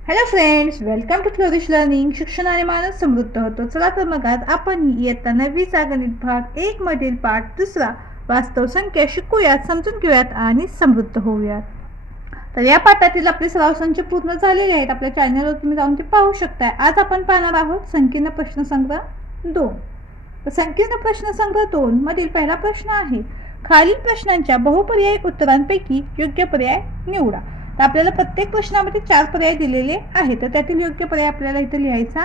Hello friends, welcome to Flourish Learning. शिक्षणाने माणूस समृद्ध होतो. चला तर मग आज आपण इयत्ता 9वीचा गणित भाग 1 मधील पाठ 2 वास्तव संख्या शिकूयात, समजून घेऊयात आणि समृद्ध होऊयात. तर या पाठातील आपले सराव संच पूर्ण झालेले आहेत. आपल्या चॅनलवर तुम्ही जाऊन ते पाहू शकता. आज आपण पाहणार आहोत संकीर्ण प्रश्नसंग्रह 2. तर संकीर्ण प्रश्नसंग्रह 2 मधील पहिला प्रश्न आहे, खालील प्रश्नांच्या बहुपर्यायी उत्तरांपैकी योग्य पर्याय निवडा. तर आपल्याला प्रत्येक प्रश्नामध्ये 4 पर्याय दिलेले आहेत, तर त्यातील योग्य पर्याय आपल्याला इथे लिहायचा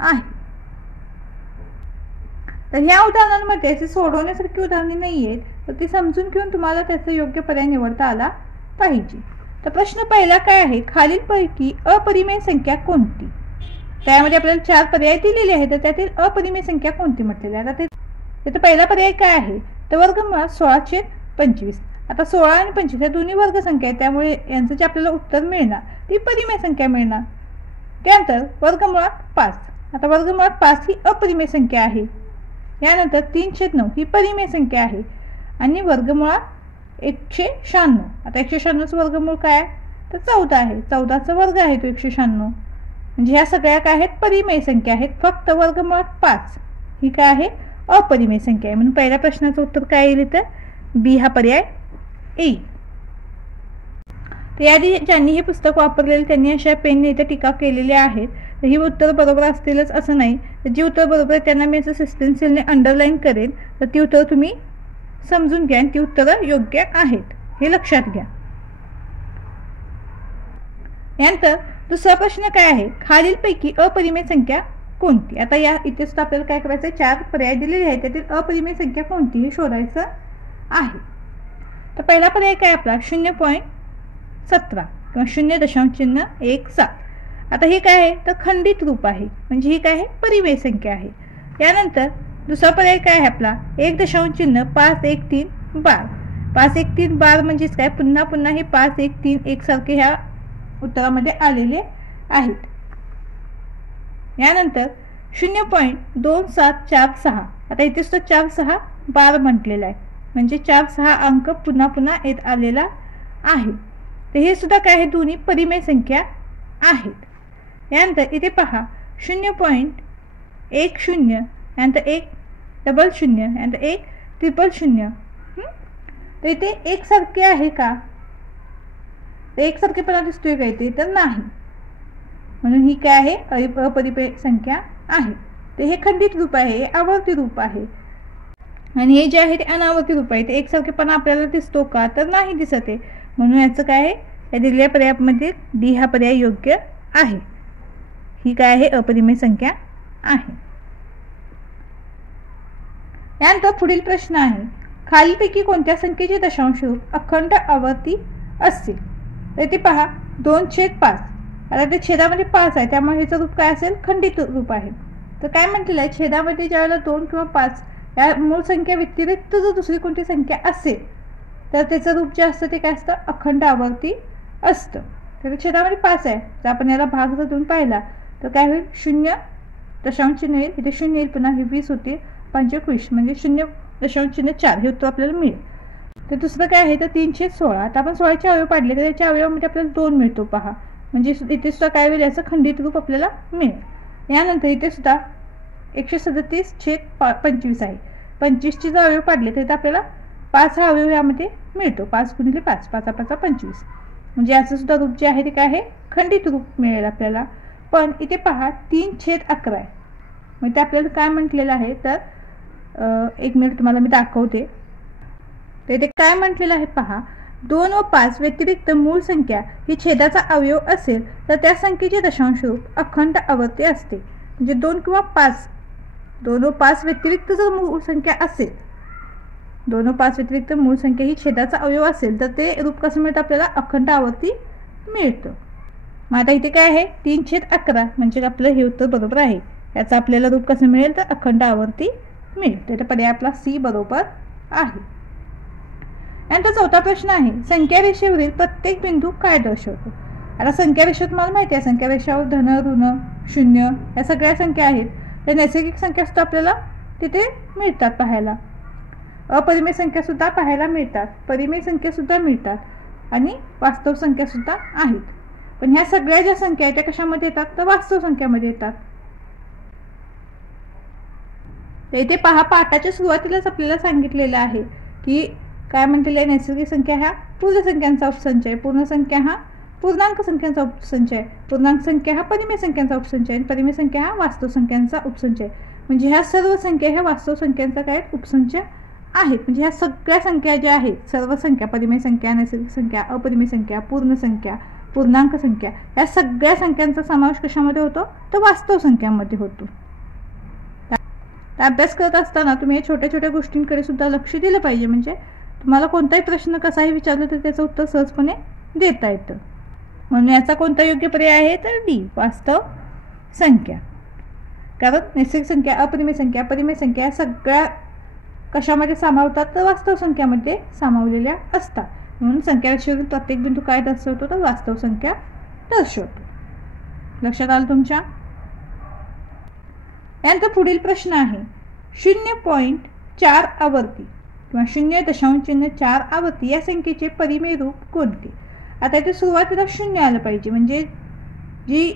आहे. तर ह्या उदाहरणांमध्ये असे सोडवण्यासारखी उदाहरणे नाही आहेत, तर ती समजून घेऊन तुम्हाला त्याचा योग्य पर्याय निवडता आला पाहिजे. तर प्रश्न पहिला काय आहे, खालीलपैकी अपरिमेय संख्या कोणती. त्यामध्ये आपल्याला 4 पर्याय दिलेले आहेत, तर त्यातील अपरिमेय संख्या कोणती म्हटलेली आहे. आता ते पहिला पर्याय काय आहे, तर वर्गमुळात 16/25. आता 16 आणि 25 या दोन्ही वर्ग संख्या आहेत, त्यामुळे यांचं जे आपल्याला उत्तर मिळणार ती परिमेय संख्या मिळणार. त्यानंतर वर्गमुळात 5. आता वर्गमुळात 5 ही अपरिमेय संख्या आहे. यानंतर 3/9 ही परिमेय संख्या आहे आणि वर्गमुळात 196. आता 196चं वर्गमूळ काय आहे, तर 14 आहे. 14चा वर्ग आहे तो 196. म्हणजे ह्या सगळ्या काय आहेत, परिमेय संख्या आहेत. फक्त वर्गमुळात 5 ही काय आहे, अपरिमेय संख्या आहे. म्हणून पहिल्या प्रश्नाचं उत्तर काय येईल, तर बी हा पर्याय येईल. तर याआधी ज्यांनी हे पुस्तक वापरलेले त्यांनी अशा पेनने इथे टीका केलेल्या आहेत. तर ही उत्तर बरोबर असतीलच असं नाही. तर जी उत्तर बरोबर आहे त्यांना मी असं सस्पेन्सिलने अंडरलाईन करेन. तर ती उत्तरं तुम्ही समजून घ्या आणि ती उत्तरं योग्य आहेत हे लक्षात घ्या. यानंतर दुसरा प्रश्न काय आहे, खालीलपैकी अपरिमेय संख्या कोणती. आता या इथे सुद्धा आपल्याला काय करायचं आहे, 4 पर्याय दिलेले आहेत, त्यातील अपरिमेय संख्या कोणती हे शोधायचं आहे. तर पहिला पर्याय काय आपला 0.17 किंवा 0.17. आता हे काय आहे, तर खंडित रूप आहे, म्हणजे ही काय आहे, परिमेय संख्या आहे. यानंतर दुसरा पर्याय काय आहे आपला 1.513 बार. 513 बार म्हणजेच काय, पुन्हा पुन्हा हे 513 एकसारखे ह्या उत्तरामध्ये आलेले आहेत. यानंतर 0.2746. आता इथे सुद्धा 4-6 बार म्हटलेला आहे, म्हणजे 4-6 अंक पुन्हा पुन्हा येत आलेला आहे. तर हे सुद्धा काय आहे, दोन्ही परिमेय संख्या आहेत. यानंतर इथे पहा 0.10, यानंतर 100, यानंतर 100. तर इथे एकसारखे आहे का, तर एकसारखेपणा दिसतोय का इथे, तर नाही. म्हणून ही काय आहे, अपरिमेय संख्या आहे. तर हे खंडित रूप आहे, हे आवर्ती रूप आहे आणि हे जे आहे ते अनावर्ती रूप आहे. ते एकसारखेपणा आपल्याला दिसतो का, तर नाही दिसत आहे. म्हणून याचं काय आहे, या दिलेल्या पर्यायामध्ये डी हा पर्याय योग्य आहे. ही काय आहे, अपरिमेय संख्या आहे. यानंतर पुढील प्रश्न आहे, खालीलपैकी कोणत्या संख्येचे दशांश रूप अखंड आवर्ती असतील. तर ते पहा 2/5. आता ते छेदामध्ये 5 आहे, त्यामुळे ह्याचं रूप काय असेल, खंडित रूप आहे. तर काय म्हटलेलं आहे, छेदामध्ये ज्यावेळेला 2 किंवा 5 या मूळ संख्या व्यतिरिक्त जर दुसरी कोणती संख्या असेल तर त्याचं रूप जे असतं ते काय असतं, अखंड आवर्ती असतं. तर छेदामध्ये 5 आहे, जर आपण याला भाग जर देऊन पाहिला तर काय होईल, 0.0 येईल, इथे 0 येईल, पुन्हा हे 20 होते, 25 म्हणजे 0.4 हे उत्तर आपल्याला मिळेल. तर दुसरं काय आहे, तर 3/16. आता आपण 16चे अवयव पाडले तर त्याच्या अवयवामध्ये आपल्याला 2 मिळतो पहा, म्हणजे इथे सुद्धा काय होईल, याचं खंडित रूप आपल्याला मिळेल. यानंतर इथे सुद्धा 137/25 आहे. 25चे जर अवयव पाडले तर आपल्याला 5 हा अवयव यामध्ये मिळतो. 5 × 5, 5×5 = 25. म्हणजे याचं सुद्धा रूप जे आहे ते काय आहे, खंडित रूप मिळेल आपल्याला. पण इथे पहा 3/11 आहे, मग ते आपल्याला काय म्हटलेलं आहे, तर 1 मिनिट तुम्हाला मी दाखवते. तर इथे काय म्हटलेलं आहे पहा, 2 व 5 व्यतिरिक्त मूळ संख्या ही छेदाचा अवयव असेल तर त्या संख्येचे दशांश रूप अखंड आवर्ती असते. म्हणजे 2 किंवा 5, 2 व 5 व्यतिरिक्त जर मूळ संख्या असेल, 2 व 5 व्यतिरिक्त मूळ संख्या ही छेदाचा अवयव असेल तर ते रूप कसं मिळतं आपल्याला, अखंड आवर्ती मिळतं. मग आता इथे काय आहे, 3/11 म्हणजे आपलं हे उत्तर बरोबर आहे. याचं आपल्याला रूप कसं मिळेल, तर अखंड आवर्ती मिळेल. तर पर्याय आपला सी बरोबर आहे. यानंतर चौथा प्रश्न आहे, संख्या रेषेवरील प्रत्येक बिंदू काय दर्शवतो. आता संख्या रेषा तुम्हाला माहिती आहे, संख्या रेषावर धन, ऋण, 0 या सगळ्या संख्या आहेत. त्या नैसर्गिक संख्या सुद्धा आपल्याला तिथे मिळतात पाहायला. अपरिमेय संख्या सुद्धा पाहायला मिळतात, परिमेय संख्या सुद्धा मिळतात आणि वास्तव संख्या सुद्धा आहेत. पण ह्या सगळ्या ज्या संख्या आहेत त्या कशामध्ये येतात, तर वास्तव संख्यामध्ये येतात. तर इथे पहा, पाठाच्या सुरुवातीलाच आपल्याला सांगितलेलं आहे की काय म्हटलेलं आहे, नैसर्गिक संख्या ह्या पूर्ण संख्यांचा उपसंच आहे, पूर्ण संख्या हा पूर्णांक संख्यांचा उपसंच आहे, पूर्णांक संख्या हा परिमेय संख्यांचा उपसंच आहे आणि परिमेय संख्या हा वास्तव संख्यांचा उपसंच आहे. म्हणजे ह्या सर्व संख्या ह्या वास्तव संख्यांचा काय उपसंच आहेत. म्हणजे ह्या सगळ्या संख्या ज्या आहेत, सर्व संख्या, परिमेय संख्या, नैसर्गिक संख्या, अपरिमेय संख्या, पूर्ण संख्या, पूर्णांक संख्या, या सगळ्या संख्यांचा समावेश कशामध्ये होतो, तर वास्तव संख्यांमध्ये होतो. अभ्यास करत असताना तुम्ही या छोट्या छोट्या गोष्टींकडे सुद्धा लक्ष दिलं पाहिजे. म्हणजे तुम्हाला कोणताही प्रश्न कसाही विचारला तर त्याचं उत्तर सहजपणे देता येतं. म्हणून याचा कोणता योग्य पर्याय आहे, तर डी, वास्तव संख्या. कारण नैसर्गिक संख्या, अपरिमेय संख्या, परिमेय संख्या या सगळ्या कशामध्ये सामावतात, तर वास्तव संख्यामध्ये सामावलेल्या असतात. म्हणून संख्या रेषेवरील प्रत्येक बिंदू काय दर्शवतो, तर वास्तव संख्या दर्शवतो. लक्षात आलं तुमच्या? यानंतर पुढील प्रश्न आहे, 0.4 आवर्ती किंवा 0.4 आवर्ती या संख्येचे परिमेय रूप कोणते. आता इथे सुरुवातीला 0 आलं पाहिजे. म्हणजे जी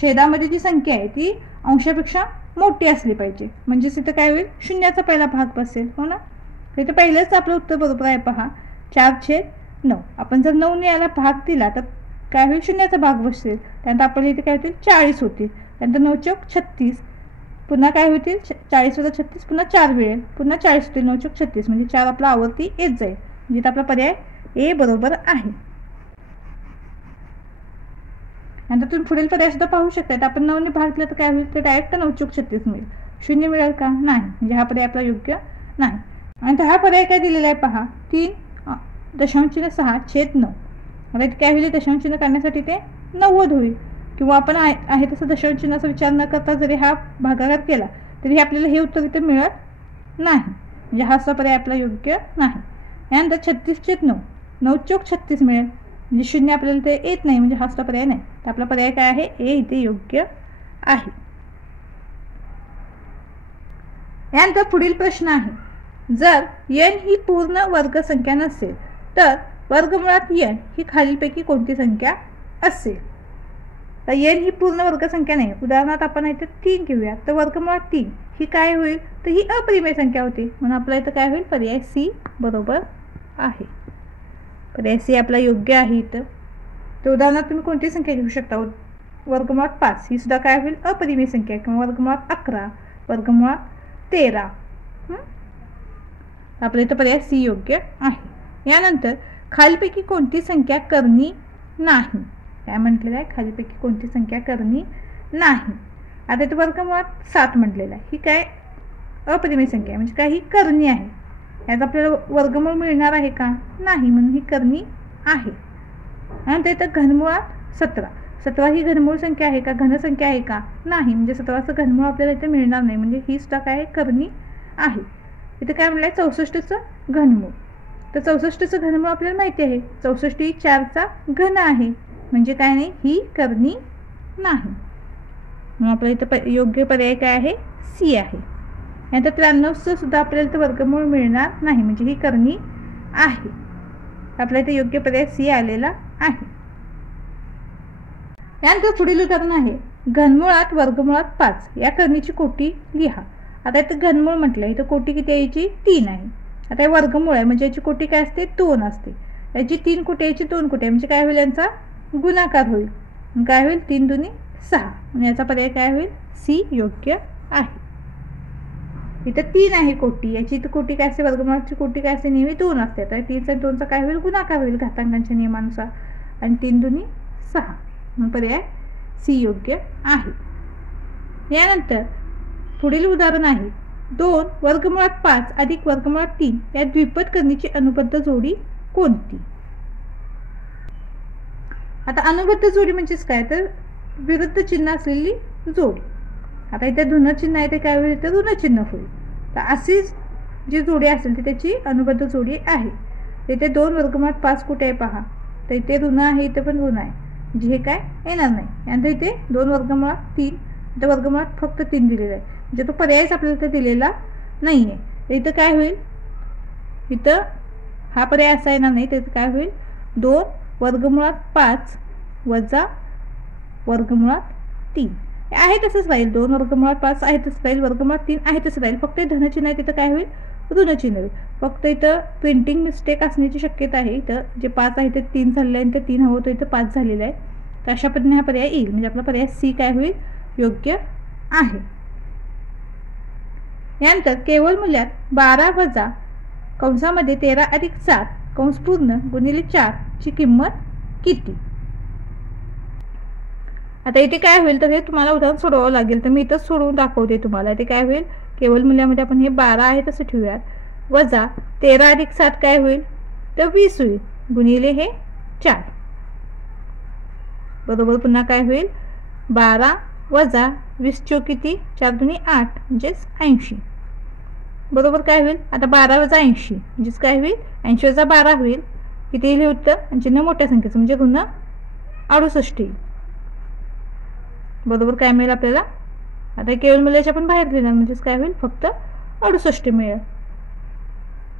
छेदामध्ये जी संख्या आहे ती अंशापेक्षा मोठी असली पाहिजे. म्हणजेच इथं काय होईल, शून्याचा पहिला भाग बसेल, हो ना. तर इथं पहिलंच आपलं उत्तर बरोबर आहे. पहा, 4/9. आपण जर 9ने याला भाग दिला तर काय होईल, शून्याचा भाग बसेल. त्यानंतर आपल्याला इथे काय होतील, 40 होतील. त्यानंतर 9 चौक 36, पुन्हा काय होतील, 40 वजा 36 पुन्हा 4 मिळेल, पुन्हा 40 होतील, 9 चौक 36, म्हणजे 4 आपला आवर्ती येत जाईल. म्हणजे इथं आपला पर्याय ए बरोबर आहे. नंतर तुम्ही पुढील पर्याय सुद्धा पाहू शकता. आपण 9ने भाग दिला तर काय होईल, तर डायरेक्ट 9 चौक 36 मिळेल. 0 मिळेल का, नाही. म्हणजे हा पर्याय आपला योग्य नाही. आणि हा पर्याय काय दिलेला आहे, पहा, 3.6/9. आता इथे काय होईल, दशांश चिन्ह काढण्यासाठी ते 90 होईल. किंवा आपण आहे तसं दशांश चिन्हाचा विचार न करता जरी हा भागाकार केला तरी आपल्याला हे उत्तर इथे मिळत नाही. म्हणजे हा असा पर्याय आपला योग्य नाही. यानंतर 36/9, 9 चौक 36 मिळेल. म्हणजे 0 आपल्याला ते येत नाही, म्हणजे हा पर्याय नाही. तर आपला पर्याय काय आहे, ए इथे योग्य आहे. यानंतर पुढील प्रश्न आहे, जर n ही पूर्ण वर्ग संख्या नसेल तर वर्गमुळात n ही खालीलपैकी कोणती संख्या असेल. तर n ही पूर्ण वर्ग संख्या नाही. उदाहरणार्थ आपण इथे 3 घेऊया, तर वर्गमुळात 3 ही काय होईल, तर ही अपरिमेय संख्या होती. म्हणून आपला इथं काय होईल, पर्याय सी बरोबर आहे. पर्याय सी आपला योग्य आहे इथं. तर उदाहरणार्थ तुम्ही कोणती संख्या घेऊ शकता, वर्गमुळात 5 ही सुद्धा काय होईल, अपरिमेय संख्या, किंवा वर्गमुळात 11, वर्गमुळात 13. आपल्या इथं पर्याय सी योग्य आहे. यानंतर खालीपैकी कोणती संख्या करणी नाही. काय म्हटलेलं आहे, खालीपैकी कोणती संख्या करणी नाही. आता इथं वर्गमुळात 7 म्हटलेलं आहे. ही काय अपरिमेय संख्या आहे, म्हणजे काय ही करणी आहे. यात आपल्याला वर्गमूळ मिळणार आहे का, नाही. म्हणून ही करणी आहे. आणि इथं घनमुळात 17 ही घनमूळ संख्या आहे का, घनसंख्या आहे का, नाही. म्हणजे 17चं घनमूळ आपल्याला इथे मिळणार नाही. म्हणजे ही सुद्धा काय करणी आहे. इथे काय म्हणलं आहे, 64चं घनमूळ. तर 64चं घनमूळ आपल्याला माहिती आहे, 64 ही 4चा घन आहे. म्हणजे काय नाही, ही करणी नाही. मग आपल्या इथं योग्य पर्याय काय आहे, सी आहे. यानंतर 93चं सुद्धा आपल्याला इथं वर्गमूळ मिळणार नाही. म्हणजे ही करणी आहे. आपल्या इथे योग्य पर्याय सी आलेला आहे. यानंतर पुढील उदाहरण आहे, घनमुळात वर्गमुळात 5 या करणीची कोटी लिहा. आता इथं घनमूळ म्हटलं, इथं कोटी किती आहे, याची 3 आहे. आता हे वर्गमूळ आहे, म्हणजे याची कोटी काय असते, 2 असते. याची 3 कोटी, याची 2 कोटी, म्हणजे काय होईल, यांचा गुणाकार होईल. काय होईल, 3 दुनी 6. म्हणजे याचा पर्याय काय होईल, सी योग्य आहे. इथं 3 आहे कोटी, याची इथं कोटी काय असते, वर्गमुळाची कोटी काय असते, नेहमी 2 असते. तर 3 आणि 2चा काय होईल, गुणाकार होईल घातांकांच्या नियमानुसार. आणि 3 दुनी 6. म्हणून पर्याय सी योग्य आहे. यानंतर पुढील उदाहरण आहे, 2 वर्गमुळात 5 अधिक वर्गमुळात 3 या द्विपद करणीची अनुबद्ध जोडी कोणती. आता अनुबद्ध जोडी म्हणजेच काय, तर विरुद्ध चिन्ह असलेली जोडी. आता इथे धन चिन्ह आहे, ते काय होईल, तर ऋण चिन्ह होईल. तर अशी जी जोडी असेल ती त्याची अनुबद्ध जोडी आहे. इथे 2 वर्गमुळात 5 कुठे आहे पहा, तर इथे ऋण आहे, इथे पण ऋण आहे. म्हणजे हे काय येणार नाही. यानंतर इथे 2 वर्गमुळात 3, इथे वर्गमुळात फक्त 3 दिलेला आहे. म्हणजे तो पर्यायच आपल्याला इथे दिलेला नाही आहे. इथं काय होईल, इथं हा पर्याय असा येणार नाही. तर काय होईल, 2 वर्गमुळात 5 वजा वर्गमुळात 3 आहे तसंच राहील. 2 वर्गमुळात 5 आहे तसंच राहील. वर्गमुळात 3 आहे तसंच राहील. फक्त धनचिन्ह आहे तिथं काय होईल, ऋणचिन्ह होईल. फक्त इथं प्रिंटिंग मिस्टेक असण्याची शक्यता आहे. इथं जे 5 आहे ते 3 झालेलं आहे आणि ते 3 हवं होतं इथं 5 झालेलं आहे. तर अशा पद्धतीने हा पर्याय येईल. म्हणजे आपला पर्याय सी काय होईल, योग्य आहे. यानंतर केवळ मूल्यात 12 वजा कंसामध्ये 13 अधिक 7 कंस पूर्ण गुणिले 4 ची किंमत किती. आता इथे काय होईल तर हे तुम्हाला उदाहरण सोडवावं लागेल. तर मी इथंच सोडवून दाखवते तुम्हाला. इथे काय होईल, केवळ मूल्यामध्ये आपण हे 12 आहे तसं ठेवूयात. वजा 13 अधिक 7 काय होईल तर 20 होईल गुणिले हे 4 बरोबर पुन्हा काय होईल 12 वजा 20 चोक किती 4 दुनी 8 म्हणजेच 80 बरोबर काय होईल. आता 12 वजा 80 म्हणजेच काय होईल 80 वजा 12 होईल. किती येईल उत्तर आणि चिन्ह मोठ्या संख्येचं म्हणजे ऋण 68 येईल. बरोबर काय मिळेल आपल्याला. आता केवळ मूल्याच्या पण बाहेर घेणार म्हणजेच काय होईल फक्त 68 मिळेल.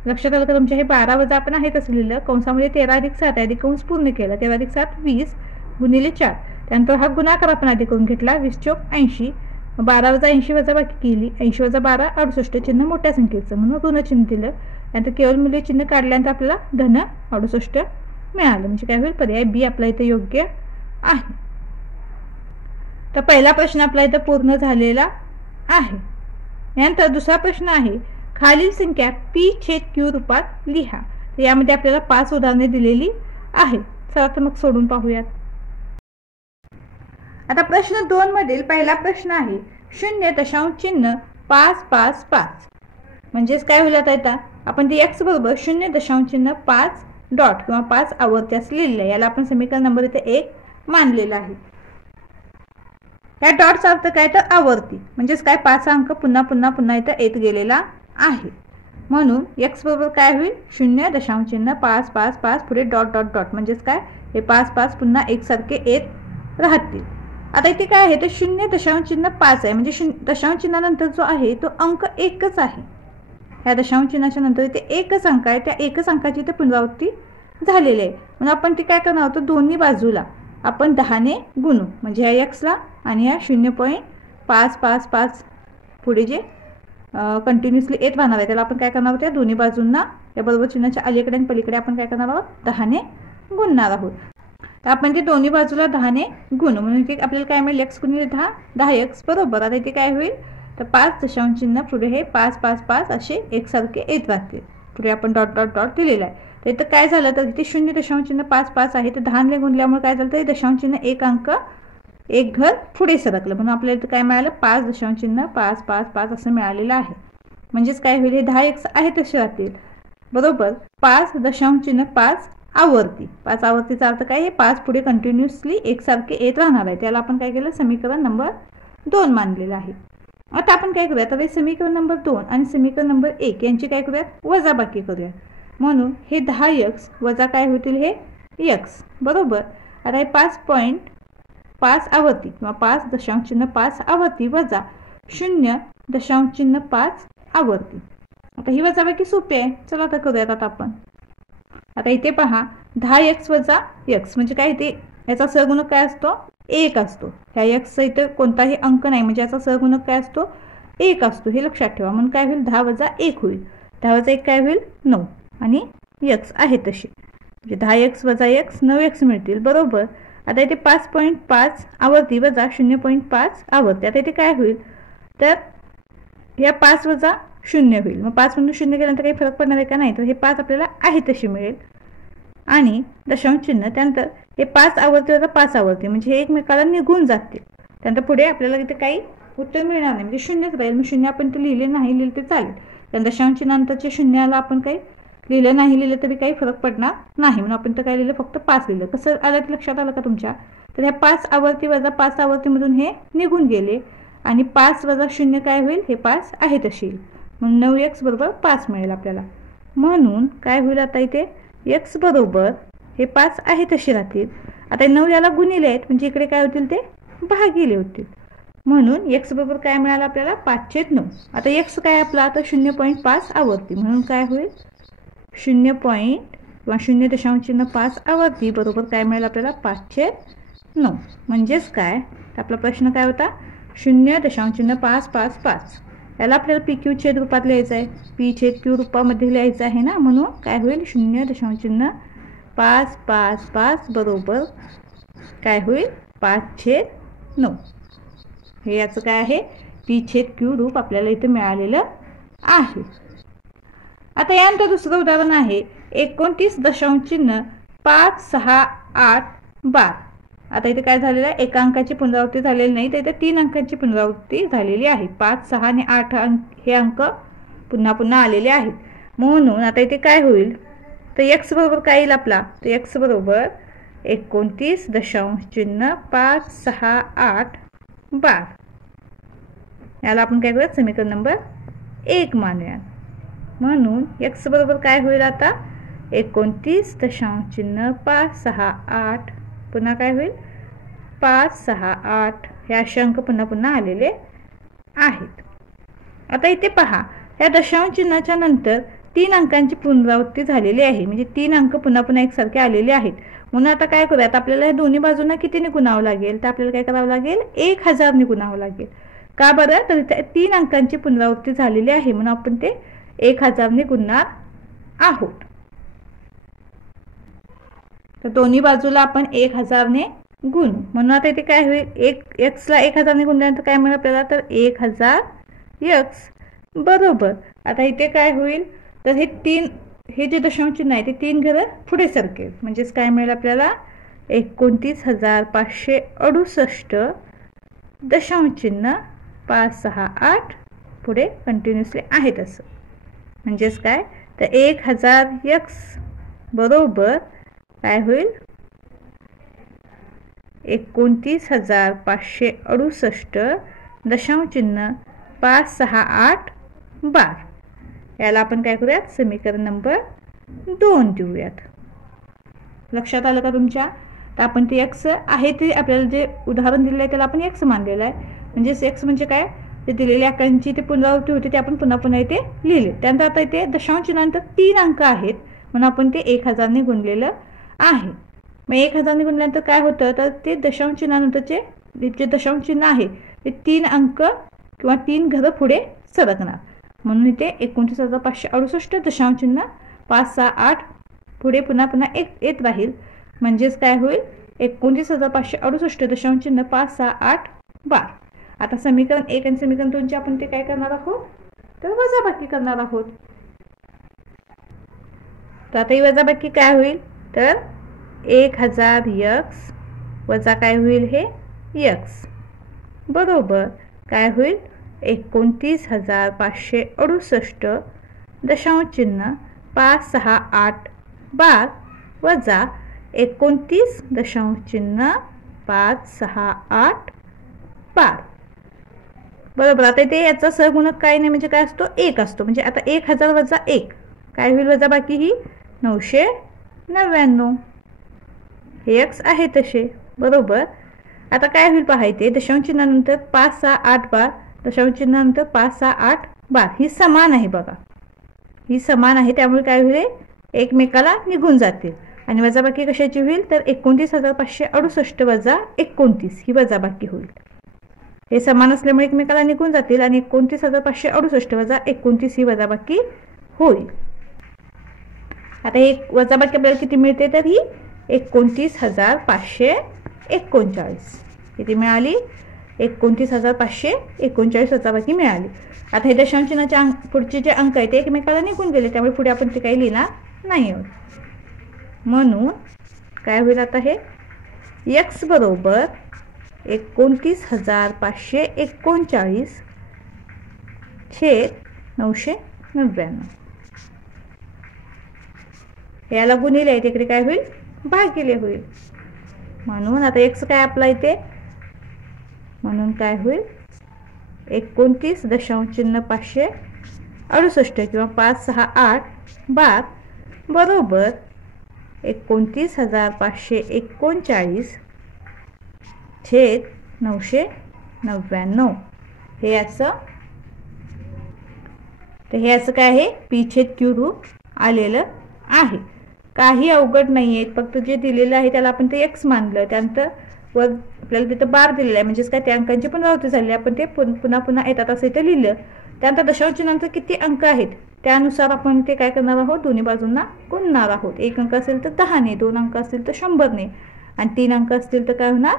लक्षात आलं का तुमच्या. हे 12 वजा आपण आहे तसं लिहिलं. कंसामध्ये 13 अधिक 7 अधिक कंस पूर्ण केला. 13 अधिक 7 20 गुणिले 4. त्यानंतर हा गुणाकार आपण आधी करून घेतला. 20 चोक 80. 12 वजा 80 वजा बाकी केली. 80 वजा 12 68 चिन्ह मोठ्या संख्येचं म्हणून ऋण चिन्ह दिलं. त्यानंतर केवळ मूल्य चिन्ह काढल्यानंतर आपल्याला धन 68 मिळालं. म्हणजे काय होईल पर्याय बी आपला इथे योग्य आहे. तर पहिला प्रश्न आपला इथं पूर्ण झालेला आहे. यानंतर दुसरा प्रश्न आहे खालील संख्या p/q रूपात लिहा. यामध्ये आपल्याला 5 उदाहरणे दिलेली आहेत. चला तर मग सोडून पाहूयात. आता प्रश्न 2 मधील पहिला प्रश्न आहे 0.555 म्हणजेच काय होईल आता इथं आपण ते x बरोबर 0.5 डॉट किंवा 5 आवर्ती असलेले आहे. याला आपण समीकरण नंबर इथे 1 मानलेला आहे. या डॉटचा अर्थ काय तर आवर्ती म्हणजेच काय 5 अंक पुन्हा पुन्हा पुन्हा इथं येत गेलेला आहे. म्हणून x बरोबर काय होईल 0.555 पुढे डॉट डॉट डॉट म्हणजेच काय हे 5 5 पुन्हा एकसारखे येत राहतील. आता इथे काय आहे तर 0.5 आहे म्हणजे दशांश चिन्हानंतर जो आहे तो अंक एकच आहे. ह्या दशांश चिन्हाच्या नंतर इथे एकच अंक आहे. त्या एकच अंकाची इथे पुनरावृत्ती झालेली आहे. म्हणून आपण ती काय करणार आहोत दोन्ही बाजूला आपण 10 ने गुणू म्हणजे ह्या x ला आणि ह्या 0.555 पुढे जे कंटिन्युअसली येत राहणार आहे त्याला आपण काय करणार आहोत या दोन्ही बाजूंना या बरोबर चिन्हाच्या अलीकडे आणि पलीकडे आपण काय करणार आहोत 10 ने गुणणार आहोत. तर आपण ते दोन्ही बाजूला 10 ने गुणू म्हणून इथे आपल्याला काय मिळेल x गुणिले 10 10x बरोबर. आता इथे काय होईल तर 5 दशांश चिन्ह पुढे हे 5 5 5 असे एकसारखे येत राहतील. पुढे आपण डॉट डॉट डॉट दिलेला आहे. तर इथं काय झालं तर इथे 0.5 5 आहे तर 10 ने गुणल्यामुळे काय झालं तर दशांश चिन्ह एक अंक एक घर पुढे सरकलं म्हणून आपल्याला इथं काय मिळालं 5 दशांश चिन्ह 5 5 5 असं मिळालेलं आहे. म्हणजेच काय होईल हे 10x आहे तसे राहतील बरोबर. 5 दशांश चिन्ह 5 आवर्ती 5 आवर्तीचा अर्थ काय हे 5 पुढे कंटिन्युअसली एकसारखे येत राहणार आहे. त्याला आपण काय केलं समीकरण नंबर 2 मानलेलं आहे. आता आपण काय करूया तर समीकरण नंबर 2 आणि समीकरण नंबर 1 यांची काय करूयात वजाबाकी करूया. म्हणून हे 10x वजा काय होतील हे x बरोबर. आता हे 5.5 आवर्ती किंवा 5 दशांश चिन्ह 5 आवर्ती वजा 0.5 आवर्ती. आता ही वजाबाकी सोपी आहे. चला आता करूयात आता आपण. आता इथे पहा 10x वजा x म्हणजे काय इथे याचा सहगुणक काय असतो 1 असतो. ह्या x इथे कोणताही अंक नाही म्हणजे याचा सहगुणक काय असतो 1 असतो हे लक्षात ठेवा. म्हणून काय होईल 10 वजा 1 होईल. 10 वजा 1 काय होईल 9 आणि x आहे तशी म्हणजे 10x वजा x 9x मिळतील बरोबर. आता इथे 5.5 आवर्ती वजा 0.5 आवर्ती. आता इथे काय होईल तर या 5 वजा 0 होईल. मग 5 मधून 0 गेल्यानंतर काही फरक पडणार आहे का नाही तर हे 5 आपल्याला आहे तशी मिळेल आणि दशांश चिन्ह त्यानंतर हे 5 आवर्ती वजा 5 आवर्ती म्हणजे हे एकमेकाला निघून जातील. त्यानंतर पुढे आपल्याला इथे काही उत्तर मिळणार नाही म्हणजे 0च राहील. मग 0 आपण ते लिहिले नाही लिहिले ते चालेल. त्यानंतर दशांश चिन्हानंतरच्या 0ला आपण काही लिहिलं नाही लिहिलं तरी काही फरक पडणार नाही म्हणून आपण तर काय लिहिलं फक्त 5 लिहिलं. कसं आलं ते लक्षात आलं का तुमच्या. तर ह्या 5 आवर्ती वजा 5 आवर्तीमधून हे निघून गेले आणि 5 वजा 0 काय होईल हे 5 आहे तशी म्हणून 9x बरोबर 5 मिळेल आपल्याला. म्हणून काय होईल आता इथे x बरोबर हे 5 आहे तसे राहतील. आता 9 याला गुणिले आहेत म्हणजे इकडे काय होतील ते भागिले होतील. म्हणून x बरोबर काय मिळालं आपल्याला 5/9. आता x काय आपला आता 0.5 आवर्ती म्हणून काय होईल 0.5 आवर्ती बरोबर काय मिळेल आपल्याला 5/9 9. म्हणजेच काय, तर आपला प्रश्न काय होता, 0.555. याला आपल्याला PQ छेद रूपात लिहायचं आहे, P छेद Q रूपामध्ये लिहायचं आहे ना, म्हणून काय होईल 0.555 बरोबर काय होईल 5/9. हे याचं काय आहे, P छेद Q रूप आपल्याला इथे मिळालेलं आहे. आता यानंतर दुसरं उदाहरण आहे 29.56812. आता इथे काय झालेलं आहे, एका अंकाची पुनरावृत्ती झालेली नाही, तर इथे 3 अंकांची पुनरावृत्ती झालेली आहे. 5, 6 आणि 8 हे अंक पुन्हा पुन्हा आलेले आहेत. म्हणून आता इथे काय होईल, तर x बरोबर काय येईल आपला, तर x बरोबर 29.56812. याला आपण काय करूया, समीकरण नंबर 1 मानूया. म्हणून x बरोबर काय होईल आता 29.568 पुन्हा काय होईल 568. हे असे अंक पुन्हा पुन्हा आलेले आहेत. आता इथे पहा, या दशांश चिन्हाच्या नंतर 3 अंकांची पुनरावृत्ती झालेली आहे, म्हणजे 3 अंक पुन्हा पुन्हा एकसारखे आलेले आहेत. म्हणून आता काय करूयात, आपल्याला हे दोन्ही बाजूंना कितीने गुणावं लागेल, तर आपल्याला काय करावं लागेल, 1000ने गुणावं लागेल. का बरं, तर 3 अंकांची पुनरावृत्ती झालेली आहे, म्हणून आपण ते 1000ने गुणणार आहोत. तर दोन्ही बाजूला आपण 1000ने गुणू. म्हणून आता इथे काय होईल, x ला 1000ने गुणल्यानंतर काय मिळेल आपल्याला, तर 1000x बरोबर. आता इथे काय होईल, तर हे जे दशांश चिन्ह आहे ते 3 घरं पुढे सरकेल, म्हणजेच काय मिळेल आपल्याला 29,568 दशांश चिन्ह 568 पुढे कंटिन्युअसली आहे तसं. म्हणजेच काय, तर 1000x बरोबर काय होईल 29,568 दशांश चिन्ह 568 बार. याला आपण काय करूयात, समीकरण नंबर 2 देऊयात. लक्षात आलं का तुमच्या, तर आपण ते x आहे ते आपल्याला जे उदाहरण दिलेलं आहे त्याला आपण x मानलेलं आहे. म्हणजेच x म्हणजे काय, ते दिलेल्या अंकांची ते पुनरावृत्ती होती ते आपण पुन्हा पुन्हा इथे लिहिले. त्यानंतर आता इथे दशांश चिन्हानंतर 3 अंक आहेत, म्हणून आपण ते 1000ने गुणलेलं आहे. मग 1000ने गुणल्यानंतर काय होतं, तर ते दशांश चिन्हानंतरचे जे दशांश चिन्ह आहे ते 3 अंक किंवा 3 घरं पुढे सरकणार. म्हणून इथे 29,568 दशांश चिन्ह 568 पुढे पुन्हा पुन्हा येत राहील. म्हणजेच काय होईल 29,568 दशांश चिन्ह 568 बार. आता समीकरण 1 आणि समीकरण 2 चे आपण ते काय करणार आहोत, तर वजाबाकी करणार आहोत. तर आता ही वजाबाकी काय होईल, तर 1000x वजा काय होईल हे x बरोबर काय होईल 29,568 दशांश चिन्ह 568 बार वजा 29 दशांश चिन्ह 568 बार बरोबर. आता इथे याचा सहगुणक काय नाही, म्हणजे काय असतो 1 असतो. म्हणजे आता 1000 वजा 1 काय होईल, वजा बाकी ही 999. हे x आहे तसे बरोबर. आता काय होईल पाहायचे, दशांश चिन्हानंतर 568 बार दशांश चिन्हानंतर 568 बार ही समान आहे बघा, ही समान आहे, त्यामुळे काय होईल एकमेकाला निघून जातील. आणि वजाबाकी कशाची होईल, तर 29,568 वजा 29 ही वजाबाकी होईल. हे समान असल्यामुळे एकमेकाला निघून जातील आणि 29,568 वजा 29 ही वजाबाकी होईल. आता हे वजाबाकी आपल्याला किती मिळते, तर ही 29,539 किती मिळाली, 29,539 वजाबाकी मिळाली. आता हे दशांश चिन्हाचे पुढचे जे अंक आहेत ते एकमेकाला निघून गेले, त्यामुळे पुढे आपण ते काही लिहिणार नाही आहोत. म्हणून काय होईल, आता हे x बरोबर 29,539 छेद 999. याला गुणिले आहे तिकडे काय होईल, भागिले होईल. म्हणून आता x काय आपला इथे, म्हणून काय होईल 29,568 किंवा 568 बार बरोबर 29,539 छेद 999. हे याचं काय आहे, P छेद Q रूप आलेलं आहे. काही अवघड नाही आहे, फक्त जे दिलेलं आहे त्याला आपण ते x मानलं, त्यानंतर वर आपल्याला तिथं बार दिलेला आहे, म्हणजेच काय त्या अंकांची पुनरावृत्ती झाली, आपण ते पुन्हा पुन्हा येतात असं इथं लिहिलं. त्यानंतर दशांश चिन्हानंतर किती अंक आहेत त्यानुसार आपण ते काय करणार आहोत, दोन्ही बाजूंना गुणणार आहोत. 1 अंक असेल तर 10 ने, 2 अंक असतील तर 100 ने, आणि 3 अंक असतील तर काय होणार,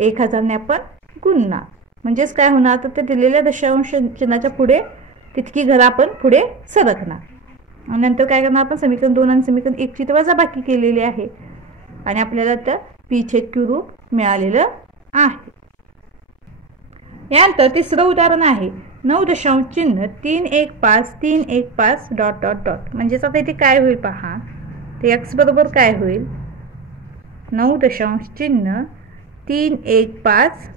1000 ने आपण गुणणार. म्हणजेच काय होणार, तर ते दिलेल्या दशांश चिन्हाच्या पुढे तितकी घरं आपण पुढे सरकणार. आणि नंतर काय करणार, आपण समीकरण 2 आणि समीकरण 1 ची वजाबाकी केलेली आहे आणि आपल्याला तर P/Q रूप मिळालेलं आहे. यानंतर तिसरं उदाहरण आहे 9.315 डॉट डॉट डॉट. म्हणजेच आता इथे काय होईल पहा, ते x बरोबर काय होईल, 9.315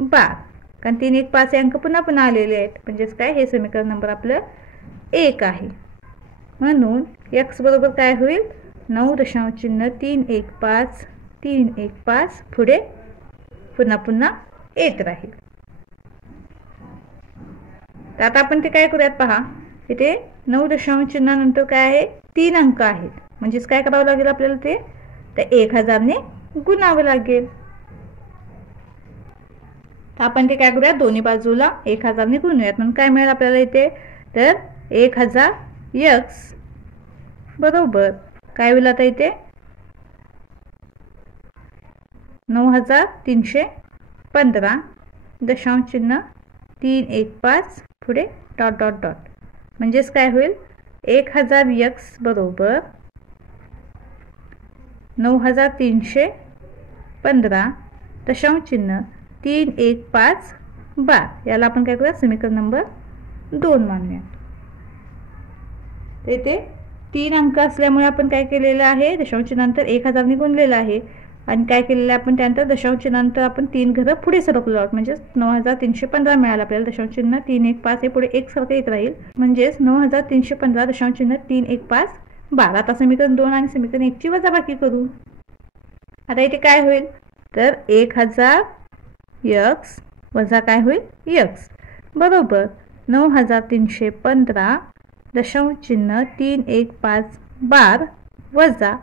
बार, कारण 315 हे अंक पुन्हा पुन्हा आलेले आहेत. म्हणजेच काय, हे समीकरण नंबर आपलं 1 आहे. म्हणून x बरोबर काय होईल, 9.315 पुढे पुन्हा पुन्हा येत राहील. तर आता आपण ते काय करूयात पहा, इथे 9 दशांश चिन्हानंतर काय आहे, 3 अंक आहेत. म्हणजेच काय करावं लागेल आपल्याला, ते तर 1000 ने गुणावं लागेल. तर आपण ते काय करूयात, दोन्ही बाजूला 1000 ने गुणूयात. म्हणून काय मिळेल आपल्याला इथे, तर 1000x बरोबर काय होईल आता इथे 9315 दशांश चिन्ह 315 पुढे डॉट डॉट डॉट. म्हणजेच काय होईल, 1000x बरोबर 9315 दशांश चिन्ह 315 बार. याला आपण काय करूया, समीकरण नंबर 2 मानूया. येथे 3 अंक असल्यामुळे आपण काय केलेलं आहे, दशांश चिन्हानंतर 1000 ने गुणलेलं आहे आणि काय केलेलं आहे आपण, त्यानंतर दशांश चिन्हानंतर आपण 3 घरं पुढे सरकलो आहोत. म्हणजेच 9315 मिळालं आपल्याला. दशांश चिन्ह 315 हे पुढे 1 सारखं येत राहील. म्हणजेच 9315 दशांश चिन्ह 315 बार. आता समीकरण 2 आणि समीकरण 1 ची वजाबाकी करू. आता इथे काय होईल, तर 1000x वजा काय होईल, x बरोबर 9315 दशांश चिन्ह 315 बार वजा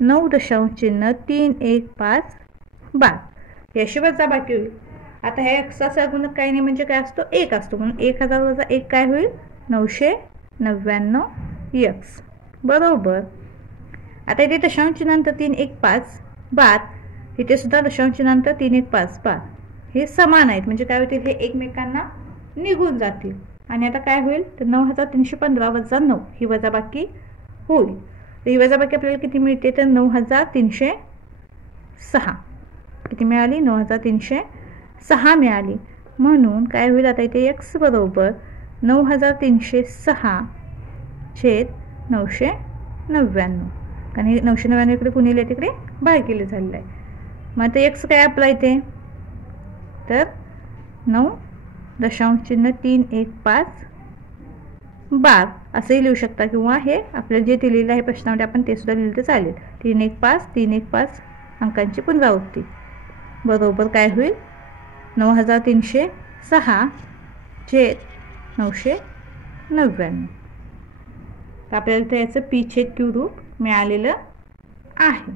9 दशांश चिन्ह 315 बार. याशी वजाबाकी होईल. आता हे x गुणक काही नाही, म्हणजे काय असतो, 1 असतो. म्हणून 1000 वजा 1 काय होईल, 999x बरोबर. आता इथे दशांश चिन्हानंतर 315 बार, इथे सुद्धा दशांश चिन्हानंतर 315 बार हे समान आहेत. म्हणजे काय होतील, हे एकमेकांना निघून जातील. आणि आता काय होईल, तर 9315 वजा 9 ही वजाबाकी होईल. तर ही वजाबाकी आपल्याला किती मिळते, तर 9306 किती मिळाली, 9306 मिळाली. म्हणून काय होईल, आता इथे x बरोबर 9306 छेद 999, कारण हे 999 इकडे कुणीले तिकडे बाहेर केले झालेलं आहे. मग आता x काय आपला इथे, तर 9 दशांश चिन्ह 315 बार असंही लिहू शकता, किंवा हे आपल्याला जे दिलेलं आहे प्रश्नामध्ये आपण ते सुद्धा लिहिलं तर चालेल. 315 अंकांची पुनरावृत्ती बरोबर काय होईल, 9306 छेद 999. तर आपल्याला तर याचं P/Q रूप मिळालेलं आहे.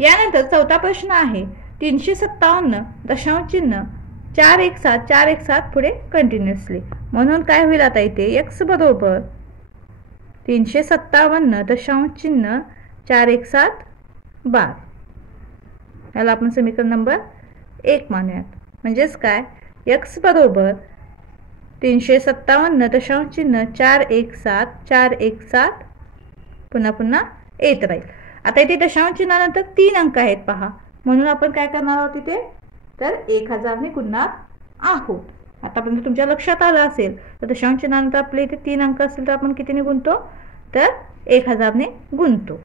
यानंतर चौथा प्रश्न आहे 357 दशांश चिन्ह 417 पुढे कंटिन्युअसली. म्हणून काय होईल, आता इथे x बरोबर 357 दशांश चिन्ह 417 बार. याला आपण समीकरण नंबर 1 मानूयात. म्हणजेच काय, x बरोबर 357 दशांश चिन्ह 417 पुन्हा पुन्हा येत राहील. आता इथे दशांश चिन्हानंतर 3 अंक आहेत पहा. म्हणून आपण काय करणार आहोत इथे, तर 1000 ने गुणणार आहोत. आतापर्यंत तुमच्या लक्षात आलं असेल, तर दशांश चिन्हानंतर आपले इथे 3 अंक असतील तर आपण कितीने गुणतो, तर 1000 ने गुणतो.